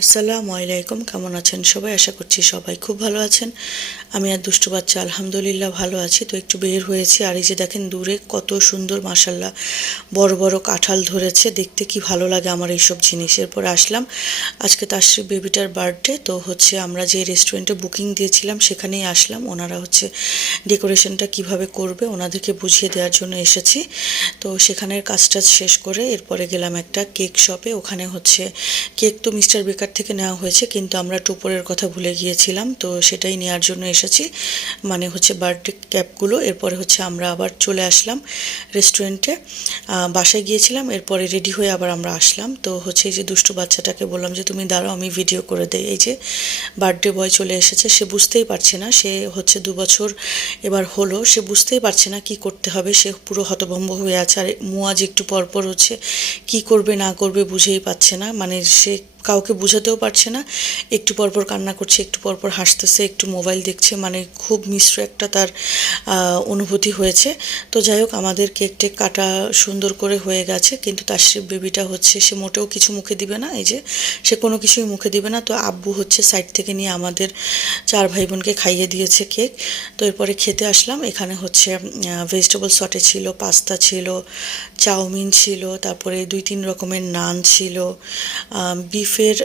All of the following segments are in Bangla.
আসসালামু আলাইকুম, কেমন আছেন সবাই? আশা করছি সবাই খুব ভালো আছেন। আমি আর দুষ্টু বাচ্চা আলহামদুলিল্লাহ ভালো আছি। তো একটু বের হয়েছি, আর এই যে দেখেন দূরে কত সুন্দর মাশাল্লাহ বড় বড় কাঁঠাল ধরেছে, দেখতে কি ভালো লাগে আমার এইসব জিনিস। এরপর আসলাম, আজকে তাসরিফ বেবিটার বার্থডে, তো আমরা যে রেস্টুরেন্টে বুকিং দিয়েছিলাম সেখানেই আসলাম। ওনারা ডেকোরেশনটা কিভাবে করবে ওনাদেরকে বুঝিয়ে দেওয়ার জন্য এসেছি। তো সেখানের কাজটা শেষ করে এরপরে গেলাম একটা কেক শপে। ওখানে কেক তো মিস্টার বেকার থেকে নেওয়া হয়েছে, কিন্তু আমরা টোপরের কথা ভুলে গিয়েছিলাম, তো সেটাই নেওয়ার জন্য এসেছি, মানে বার্থডে ক্যাপগুলো। এরপরে আমরা আবার চলে আসলাম রেস্টুরেন্টে। বাসায় গিয়েছিলাম, এরপরে রেডি হয়ে আবার আমরা আসলাম। তো এই যে দুষ্টু বাচ্চাটাকে বললাম যে তুমি দাঁড়াও, আমি ভিডিও করে দেই। এই যে বার্থডে বয় চলে এসেছে, সে বুঝতেই পারছে না, সে 2 বছর এবার হলো, সে বুঝতেই পারছে না কি করতে হবে, সে পুরো হতভম্ব হয়ে আছে। আর মুয়াজ একটু পরপর কি করবে না করবে বুঝেই পাচ্ছে না, মানে সে কাউকে বোঝাতেও পারছে না, একটু পরপর কান্না করছে, একটু পরপর হাসতেছে, একটু মোবাইল দেখছে, মানে খুব মিশ্র একটা তার অনুভূতি হয়েছে। তো যাই হোক, আমাদের কেক টেক কাটা সুন্দর করে হয়ে গেছে, কিন্তু তাসরিফ বেবিটা সে মোটেও কিছু মুখে দিবে না। এই যে সে কোনো কিছুই মুখে দিবে না। তো আব্বু সাইড থেকে নিয়ে আমাদের 4 ভাই বোনকে খাইয়ে দিয়েছে কেক। তো এরপরে খেতে আসলাম। এখানে ভেজিটেবল সটে ছিল, পাস্তা ছিল, চাউমিন ছিল, তারপরে 2-3 রকমের নান ছিল, বিফের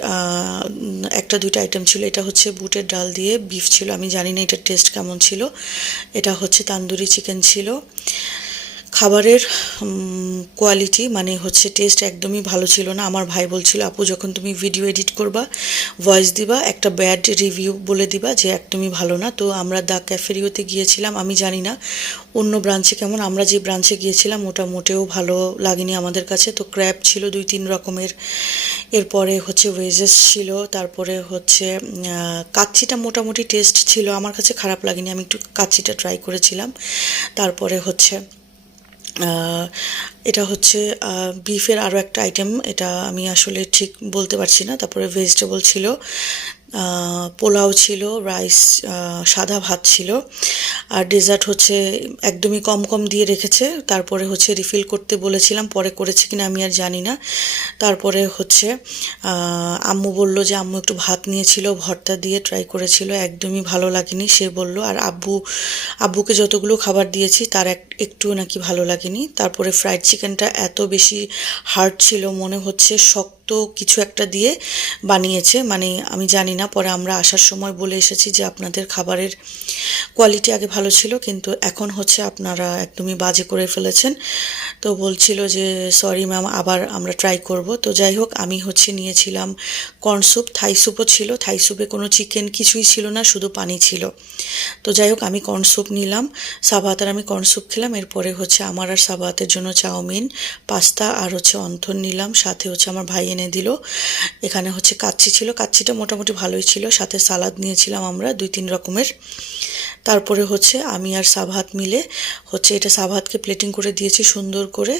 একটা দুইটা আইটেম ছিল। এটা বুটের ডাল দিয়ে বিফ ছিল, আমি জানি না এটার টেস্ট কেমন ছিল। এটা তান্দুরি চিকেন ছিল। খাবারের কোয়ালিটি মানে টেস্ট একদমই ভালো ছিল না। আমার ভাই বলছিল, আপু যখন তুমি ভিডিও এডিট করবা, ভয়েস দিবা, একটা ব্যাড রিভিউ বলে দিবা যে একদমই ভালো না। তো আমরা দ্য ক্যাফেরিওতে গিয়েছিলাম, আমি জানি না অন্য ব্রাঞ্চে কেমন, আমরা যে ব্রাঞ্চে গিয়েছিলাম ওটা মোটেও ভালো লাগেনি আমাদের কাছে। তো ক্র্যাব ছিল 2-3 রকমের, এরপরে ওয়েজেস ছিল, তারপরে কাচ্চিটা মোটামুটি টেস্ট ছিল, আমার কাছে খারাপ লাগেনি, আমি একটু কাচ্চিটা ট্রাই করেছিলাম। তারপরে এটা বিফের আরও একটা আইটেম, এটা আমি আসলে ঠিক বলতে পারছি না। তারপরে ভেজিটেবল ছিল, পোলাও ছিল, রাইস, সাদা ভাত ছিল, আর ডেজার্ট একদমই কম কম দিয়ে রেখেছে। তারপরে রিফিল করতে বলেছিলাম, পরে করেছে কিনা আমি আর জানি না। তারপরে আম্মু বলল যে আম্মু একটু ভাত নিয়েছিল, ভর্তা দিয়ে ট্রাই করেছিল, একদমই ভালো লাগেনি সে বলল। আর আব্বুকে যতগুলো খাবার দিয়েছি তার একটুও নাকি ভালো লাগেনি। তারপরে ফ্রাইড চিকেনটা এত বেশি হার্ড ছিল, মনে শক্ত কিছু একটা দিয়ে বানিয়েছে, মানে আমি জানি না। পরে আমরা আসার সময় বলে এসেছি যে আপনাদের খাবারের কোয়ালিটি আগে ভালো ছিল, কিন্তু এখন আপনারা একদমই বাজে করে ফেলেছেন। তো বলছিল যে সরি ম্যাম, আবার আমরা ট্রাই করব। তো যাই হোক, আমি নিয়েছিলাম কর্ন স্যুপ, থাই স্যুপও ছিল, থাই স্যুপে কোনো চিকেন কিছুই ছিল না, শুধু পানি ছিল। তো যাই হোক, আমি কর্ন স্যুপ নিলাম, সাবাত আর আমি কর্ন স্যুপ খেলাম। এরপরে আমার আর সাবাতের জন্য চাউমিন, পাস্তা আর অন্থন নিলাম, সাথে আমার ভাই এনে দিল। এখানে কাচ্চি ছিল, কাচ্চিটা মোটামুটি ভালোই ছিল, সাথে সালাদ নিয়েছিলাম আমরা 2-3 রকমের। তারপরে আমি আর সাবাত মিলে এটা সাবাতকে প্লেটিং করে দিয়েছি সুন্দর করে,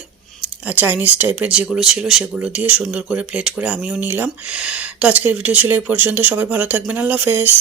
চাইনিজ টাইপের যেগুলো ছিল সেগুলো দিয়ে সুন্দর করে প্লেট করে আমিও নিলাম। তো আজকের ভিডিও ছিল এই পর্যন্ত, সবাই ভালো থাকবেন, আল্লাহ হাফেজ।